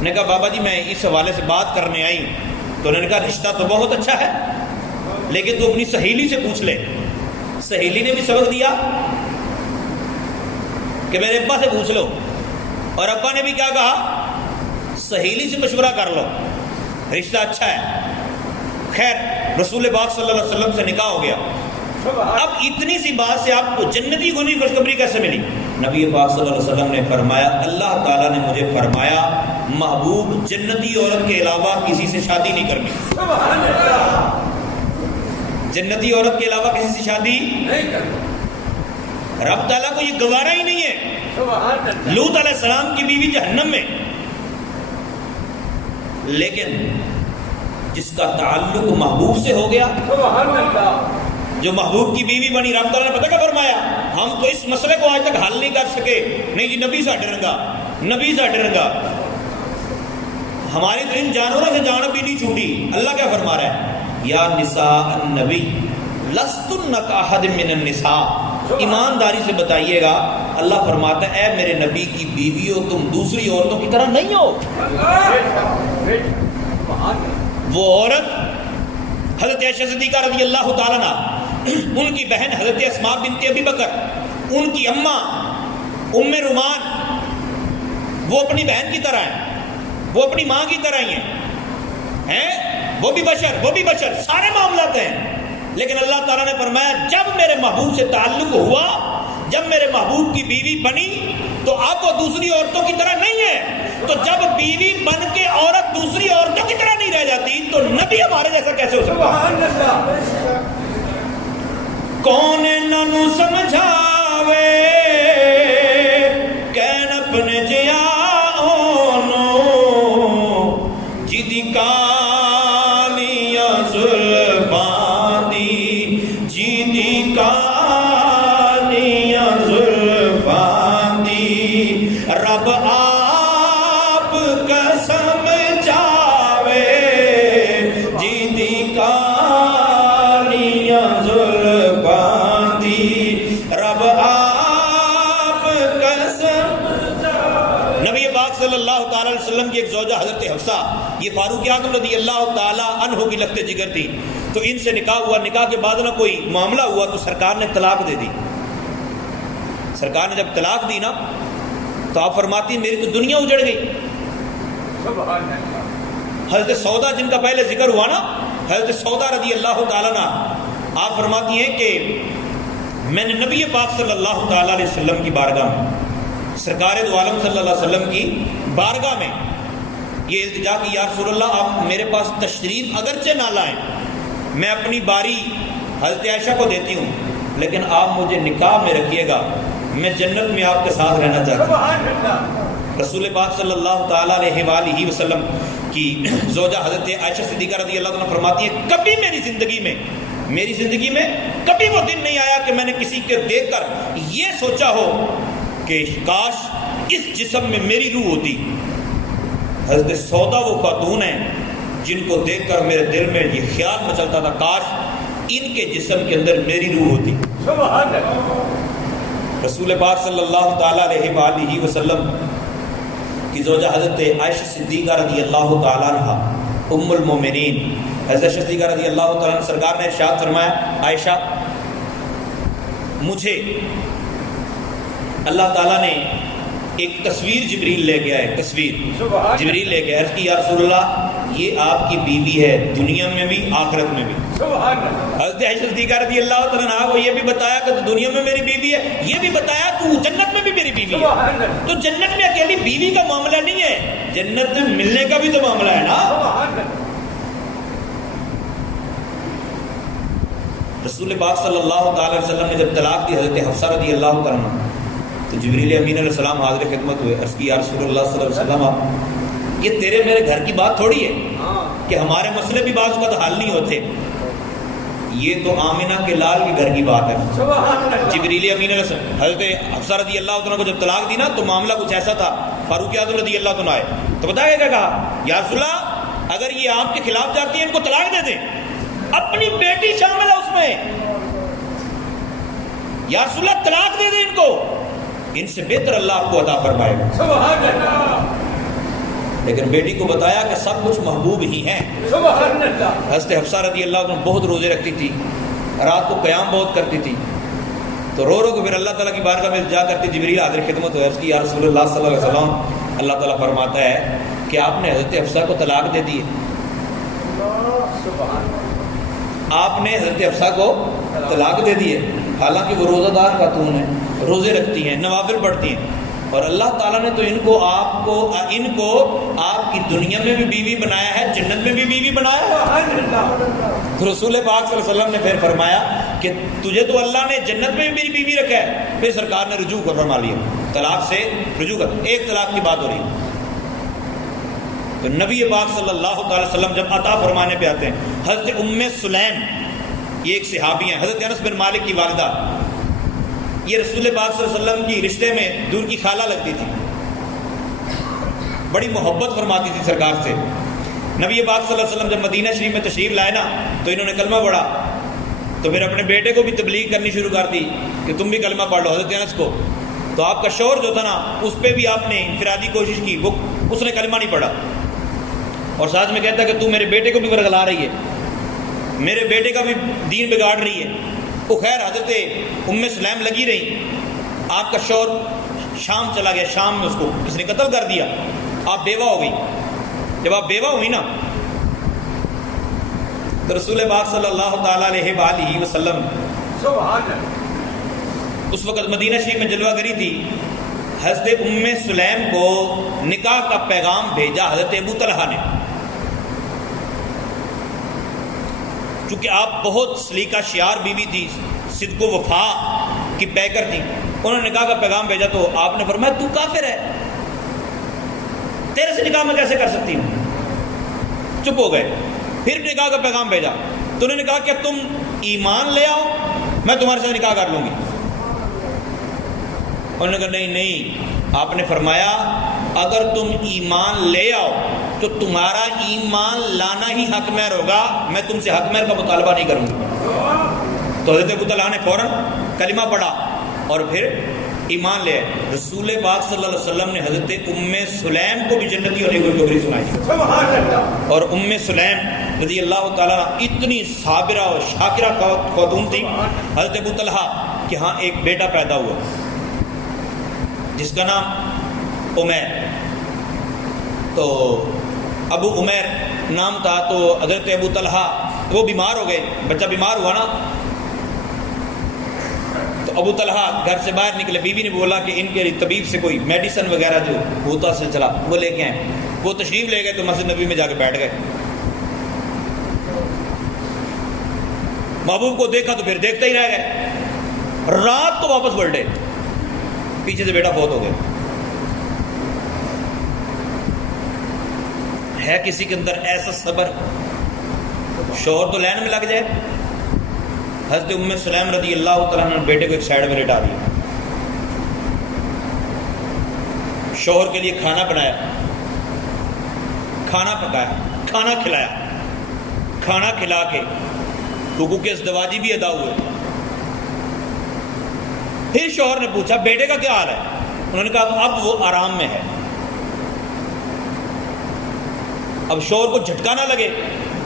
نے کہا بابا جی میں اس حوالے سے بات کرنے آئی ہوں. تو انہوں نے کہا رشتہ تو بہت اچھا ہے لیکن تو اپنی سہیلی سے پوچھ لے. سہیلی نے بھی سبق دیا کہ میرے ابا سے پوچھ لو, اور ابا نے بھی کیا کہا سہیلی سے مشورہ کر لو, رشتہ اچھا ہے. رسول پاک صلی اللہ علیہ وسلم سے نکاح ہو گیا. اب اتنی سی بات سے آپ کو جنتی کو نہیں خوشخبری کیسے ملی؟ نبی پاک صلی اللہ علیہ وسلم نے فرمایا اللہ تعالیٰ نے مجھے فرمایا محبوب جنتی عورت کے علاوہ کسی سے شادی نہیں کرنی. جنتی عورت کے علاوہ کسی سے شادی نہیں کرنی. رب تعالیٰ کو یہ گوارا ہی نہیں ہے. لوط علیہ السلام کی بیوی جہنم میں، لیکن جس کا تعلق محبوب سے ہو گیا، جو محبوب کی بیوی بنی، رب تعالیٰ نے پتہ کیا فرمایا؟ ہم تو اس مسئلے کو آج تک حل نہیں کر سکے. نہیں جی نبی ساڈے رنگا، نبی ساڈے رنگا. ہماری تو ان جانوروں سے جان بھی نہیں چھوٹی. اللہ کیا فرما رہا ہے؟ یا نساء النبی لستن کاحد من النساء. ایمانداری سے بتائیے گا، اللہ فرماتا ہے اے میرے نبی کی بیویوں تم دوسری عورتوں کی طرح نہیں ہو. وہ عورت حضرت عائشہ صدیقہ رضی اللہ تعالیٰ عنہ، ان کی بہن حضرت اسماء بنت ابی بکر، ان کی اماں ام رومان، وہ اپنی بہن کی طرح ہیں، وہ اپنی ماں کی طرح ہی ہیں. وہ بھی بشر، سارے معاملات ہیں. لیکن اللہ تعالیٰ نے فرمایا جب میرے محبوب سے تعلق ہوا، جب میرے محبوب کی بیوی بنی تو اب وہ دوسری عورتوں کی طرح نہیں ہے. تو جب بیوی بن کے عورت دوسری عورتوں کی طرح نہیں رہ جاتی تو نبی ہمارے جیسا کیسے ہو سکتا؟ کون ننو سمجھاوے کین اپنے جیا اونو جدی کالیاں زلفاں دی، جدی کالیاں زلفاں دی رب آپ قسم جاوے جدی کالیاں زلفاں دی رب آپ قسم جاوے. نبی پاک صلی اللہ تعالی علیہ وسلم کی ایک زوجہ حضرت حفصہ، یہ فاروق اعظم رضی اللہ تعالی عنہ کی لخت جگر تھی. تو ان سے نکاح ہوا، نکاح کے بعد نہ کوئی معاملہ ہوا تو سرکار نے طلاق دے دی. سرکار نے جب طلاق دی نا تو آپ فرماتی ہیں میری تو دنیا اجڑ گئی. حضرت سودا جن کا پہلے ذکر ہوا نا، حضرت سودا رضی اللہ تعالیٰ عنہ، آپ فرماتی ہیں کہ میں نے نبی پاک صلی اللہ تعالیٰ علیہ وسلم کی بارگاہ میں، سرکار دو عالم صلی اللہ علیہ وسلم کی بارگاہ میں یہ التجا کی یا رسول اللہ آپ میرے پاس تشریف اگرچہ نہ لائیں، میں اپنی باری حضرت عائشہ کو دیتی ہوں، لیکن آپ مجھے نکاح میں رکھیے گا، میں جنت میں آپ کے ساتھ رہنا چاہتا ہوں. رسول پاک صلی اللہ تعالیٰ علیہ وآلہ وسلم کی زوجہ حضرت عائشہ صدیقہ رضی اللہ عنہ فرماتی ہیں کبھی میری زندگی میں کبھی وہ دن نہیں آیا کہ میں نے کسی کے دیکھ کر یہ سوچا ہو کہ کاش اس جسم میں میری روح ہوتی. حضرت سودا وہ خاتون ہیں جن کو دیکھ کر میرے دل میں یہ خیال مچلتا تھا کاش ان کے جسم کے اندر میری روح ہوتی. رسول پاک صلی اللہ تعالیٰ علیہ وآلہ وسلم کی زوجہ حضرت عائشہ صدیقہ رضی اللہ تعالیٰ عنہ ام المومنین، حضرت صدیقہ رضی اللہ تعالیٰ عنہ سرکار نے ارشاد فرمایا عائشہ مجھے اللہ تعالیٰ نے ایک تصویر جبریل لے کے آئے، جبریل لے کے عرض کی یا رسول اللہ یہ آپ کی بیوی ہے دنیا میں بھی آخرت میں بھی. حضرت عائشہ صدیقہ رضی اللہ تعالیٰ عنہ کو یہ بھی بتایا کہ تو دنیا میں میری بیوی ہے، یہ بھی بتایا تو جنت میں بھی میری بیوی ہے. تو جنت میں اکیلی بیوی کا معاملہ نہیں ہے، جنت میں ملنے کا بھی تو معاملہ ہے نا. رسول پاک صلی اللہ تعالی وسلم نے جب طلاق دی حضرت حفصہ رضی اللہ تعالیٰ عنہ تو جبریل امین علیہ السلام حاضر خدمت ہوئے، عرض کی یا رسول اللہ صلی اللہ علیہ وسلم یہ تیرے میرے گھر کی بات تھوڑی ہے کہ ہمارے مسئلے بھی بعض اوقات حل نہیں ہوتے، یہ تو آمنہ کے لال کے گھر کی بات ہے. جبریل امین علیہ السلام حضرت حفصہ رضی اللہ عنہ کو جب طلاق دی نا تو معاملہ کچھ ایسا تھا، فاروق اعظم رضی اللہ عنہ آئے تو بتایا کیا کہا یا رسول اللہ اگر یہ آپ کے خلاف جاتی ہیں ان کو طلاق دے دیں، اپنی بیٹی شامل ہے اس میں، یا رسول اللہ طلاق دے دیں ان کو، ان سے بہتر اللہ آپ کو عطا فرمائے گا. سبحان اللہ. لیکن بیٹی کو بتایا کہ سب کچھ محبوب ہی ہیں. سبحان اللہ. حضرت حفصہ رضی اللہ عنہ بہت روزے رکھتی تھی، رات کو قیام بہت کرتی تھی، تو رو رو کو پھر اللہ تعالیٰ کی بارگاہ میں جا کرتی جبریل حاضر خدمت ہوئے، اس کی یا رسول اللہ صلی اللہ علیہ وسلم اللہ تعالیٰ فرماتا ہے کہ آپ نے حضرت حفصہ کو طلاق دے دی ہے. آپ نے حضرت حفصہ کو طلاق دے دی ہے، حالانکہ وہ روزہ دار خاتون ہیں، روزے رکھتی ہیں، نوافل پڑھتی ہیں، اور اللہ تعالیٰ نے تو ان کو آپ کی دنیا میں بھی بیوی بنایا ہے، جنت میں بھی بیوی بنایا ہے۔ تو رسول پاک صلی اللہ علیہ وسلم نے پھر فرمایا کہ تجھے تو اللہ نے جنت میں بھی میری بیوی رکھا ہے۔ پھر سرکار نے رجوع کر فرما لیا، طلاق سے رجوع کر، ایک طلاق کی بات ہو رہی ہے۔ تو نبی پاک صلی اللہ تعالی وسلم جب عطا فرمانے پہ آتے ہیں، حضرت ام سلیم، یہ ایک صحابی ہیں، حضرت انس بن مالک کی والدہ، یہ رسول پاک صلی اللہ علیہ وسلم کی رشتے میں دور کی خالہ لگتی تھی، بڑی محبت فرماتی تھی سرکار سے۔ نبی پاک صلی اللہ علیہ وسلم جب مدینہ شریف میں تشریف لائے نا تو انہوں نے کلمہ پڑھا، تو پھر اپنے بیٹے کو بھی تبلیغ کرنی شروع کر دی کہ تم بھی کلمہ پڑھ لو، حضرت انس کو۔ تو آپ کا شوہر جو تھا نا اس پہ بھی آپ نے انفرادی کوشش کی، وہ اس نے کلمہ نہیں پڑھا، اور ساتھ میں کہتا کہ تو میرے بیٹے کو بھی ورغلا رہی ہے، میرے بیٹے کا بھی دین بگاڑ رہی ہے۔ وہ خیر حضرت ام سلیم لگی رہی، آپ کا شوہر شام چلا گیا، شام میں اس کو کسی نے قتل کر دیا، آپ بیوہ ہو گئی۔ جب آپ بیوہ ہوئی نا تو رسول پاک صلی اللہ تعالی علیہ وآلہ وسلم اس وقت مدینہ شریف میں جلوہ گری تھی، حضرت ام سلیم کو نکاح کا پیغام بھیجا حضرت ابو طلحہ نے، چونکہ آپ بہت سلیقہ شیار بیوی تھی، صدق و وفا کی پیکر تھی، انہوں نے نکاح کا پیغام بھیجا تو آپ نے فرمایا تو کافر ہے، تیرے سے نکاح میں کیسے کر سکتی ہوں؟ چپ ہو گئے۔ پھر نکاح کا پیغام بھیجا تو انہوں نے کہا کہ تم ایمان لے آؤ میں تمہارے ساتھ نکاح کر لوں گی۔ انہوں نے کہا نہیں نہیں، آپ نے فرمایا اگر تم ایمان لے آؤ تو تمہارا ایمان لانا ہی حق مہر ہوگا، میں تم سے حق مہر کا مطالبہ نہیں کروں گا۔ تو حضرت ابو طلحہ نے فوراً کلمہ پڑھا اور پھر ایمان لے آئے۔ رسول پاک صلی اللہ علیہ وسلم نے حضرت ام سلیم کو بھی جنتی ہونے کی خبری سنائی، اور ام سلیم رضی اللہ تعالیٰ اتنی صابرہ اور شاکرہ خاتون تھی حضرت ابو طلحہ کہ ہاں ایک بیٹا پیدا ہوا جس کا نام عمیر، تو ابو عمیر نام تھا، تو حضرت ابو طلحہ وہ بیمار ہو گئے، بچہ بیمار ہوا نا تو ابو طلحہ گھر سے باہر نکلے، بیوی نے بولا کہ ان کے طبیب سے کوئی میڈیسن وغیرہ جو ہوتا سلسلہ وہ لے کے آئے، وہ تشریف لے گئے تو مسجد نبی میں جا کے بیٹھ گئے، محبوب کو دیکھا تو پھر دیکھتے ہی رہ گئے، رات کو واپس پلٹے، پیچھے سے بیٹا فوت ہو گیا۔ ہے کسی کے اندر ایسا صبر، شوہر تو لین میں لگ جائے۔ حضرت ام سلیم رضی اللہ تعالیٰ نے بیٹے کو ایک سائڈ میں لٹا دیا، شوہر کے لیے کھانا بنایا، کھانا پکایا، کھانا کھلایا، کھانا کھلا کے حقوق ازدواجی بھی ادا ہوئے۔ پھر شوہر نے پوچھا بیٹے کا کیا حال ہے؟ انہوں نے کہا اب وہ آرام میں ہے۔ اب شوہر کو جھٹکا نہ لگے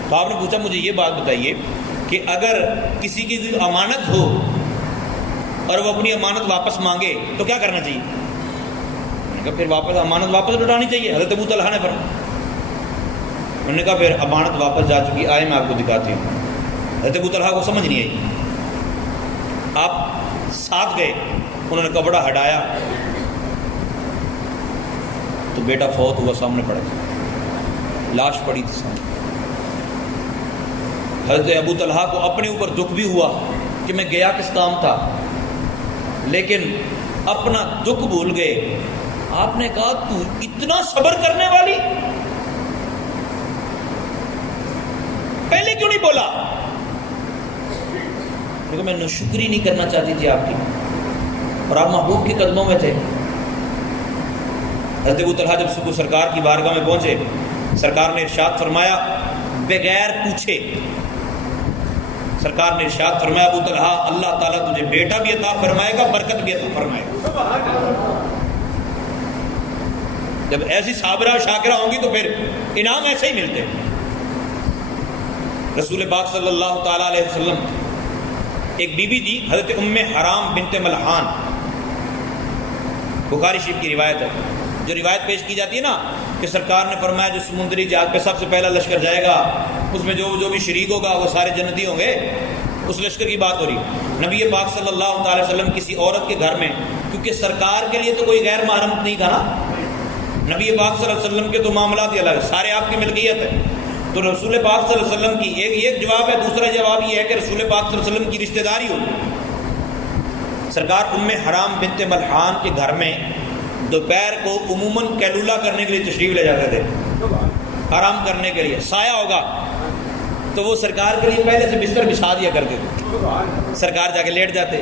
تو آپ نے پوچھا مجھے یہ بات بتائیے کہ اگر کسی کی امانت ہو اور وہ اپنی امانت واپس مانگے تو کیا کرنا چاہیے؟ انہوں نے کہا پھر واپس امانت واپس لوٹانی چاہیے۔ حضرت ابو طلحہ نے فرمایا، انہوں نے کہا پھر امانت واپس جا چکی، آئے میں آپ کو دکھاتی ہوں۔ حضرت ابو طلحہ کو سمجھ نہیں آئی، آپ ساتھ گئے، انہوں نے کپڑا ہٹایا تو بیٹا فوت ہوا، سامنے پڑا تھا، لاش پڑی تھی سامنے۔ حضرت ابو طلحہ کو اپنے اوپر دکھ بھی ہوا کہ میں گیا کس کام تھا، لیکن اپنا دکھ بھول گئے۔ آپ نے کہا تو اتنا صبر کرنے والی، پہلے کیوں نہیں بولا؟ کیونکہ میں ناشکری نہیں کرنا چاہتی تھی آپ کی، اور آپ محبوب کے قدموں میں تھے۔ حضرت ابو طلحہ جب صبح سرکار کی بارگاہ میں پہنچے، سرکار نے ارشاد فرمایا بغیر پوچھے، سرکار نے ارشاد فرمایا ابو طلحہ اللہ تعالیٰ تجھے بیٹا بھی عطا فرمائے گا، برکت بھی عطا فرمائے گا۔ جب ایسی صابرہ و شاکرہ ہوں گی تو پھر انعام ایسے ہی ملتے ہیں۔ رسول پاک صلی اللہ تعالیٰ علیہ وسلم ایک بی بی تھی حضرت ام حرام بنت ملحان، بخاری شریف کی روایت ہے، جو روایت پیش کی جاتی ہے نا کہ سرکار نے فرمایا جو سمندری جہاد پہ سب سے پہلا لشکر جائے گا اس میں جو بھی شریک ہوگا وہ سارے جنتی ہوں گے. اس لشکر کی بات ہو رہی. نبی پاک صلی اللہ تعالی وسلم کسی عورت کے گھر میں، کیونکہ سرکار کے لیے تو کوئی غیر محرم نہیں تھا نا، نبی پاک صلی اللہ علیہ وسلم کے تو معاملات ہی الگ، سارے آپ کی ملکیت ہے. تو رسول پاک صلی اللہ علیہ وسلم کی ایک جواب ہے. دوسرا جواب یہ ہے کہ رسول پاک صلی اللہ علیہ وسلم کی رشتہ داری ہو. سرکار ام حرام بنت ملحان کے گھر میں دوپہر کو عموماً کیلولا کرنے کے لیے تشریف لے جاتے تھے، آرام کرنے کے لیے. سایہ ہوگا تو وہ سرکار کے لیے پہلے سے بستر بچھا دیا کرتے تھے. سرکار جا کے لیٹ جاتے.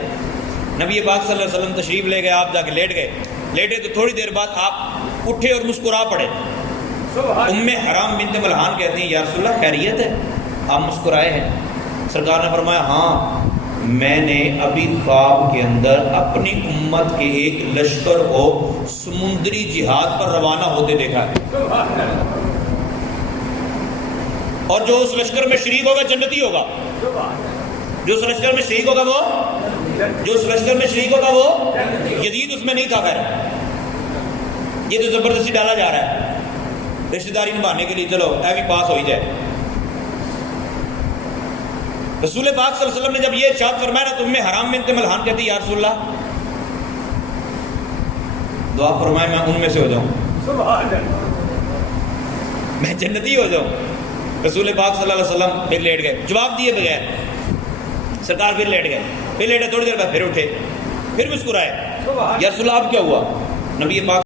نبی پاک صلی اللہ علیہ وسلم تشریف لے گئے، آپ جا کے لیٹ گئے. لیٹے تو تھوڑی دیر بعد آپ اٹھے اور مسکرا پڑے. ام حرام بنت ملحان کہتی ہیں یا رسول اللہ خیریت ہے؟ آپ مسکرائے ہیں. سرکار نے فرمایا ہاں، میں نے ابھی خواب کے اندر اپنی امت کے ایک لشکر کو سمندری جہاد پر روانہ ہوتے دیکھا ہے، اور جو اس لشکر میں شریک ہوگا جنتی ہوگا. جو اس لشکر میں شریک ہوگا وہ یزید اس میں نہیں تھا. خیر یہ تو زبردستی ڈالا جا رہا ہے رشتہ داری نبھانے کے لیے، چلو اے بھی پاس ہو ہی جائے. رسول پاک صلی اللہ علیہ وسلم نے جب یہ ارشاد فرمایا نا، تم میں حرام بنت ملحان کہتی یا رسول اللہ دعا فرمائے میں ان میں سے ہو جاؤں، میں جنتی ہو جاؤں. رسول پاک صلی اللہ علیہ وسلم پھر لیٹ گئے، جواب دیے بغیر. سرکار پھر لیٹ گئے، پھر لیٹے، تھوڑی دیر بعد پھر اٹھے، پھر مسکرائے. یا رسول اللہ اب کیا ہوا؟ نبی پاک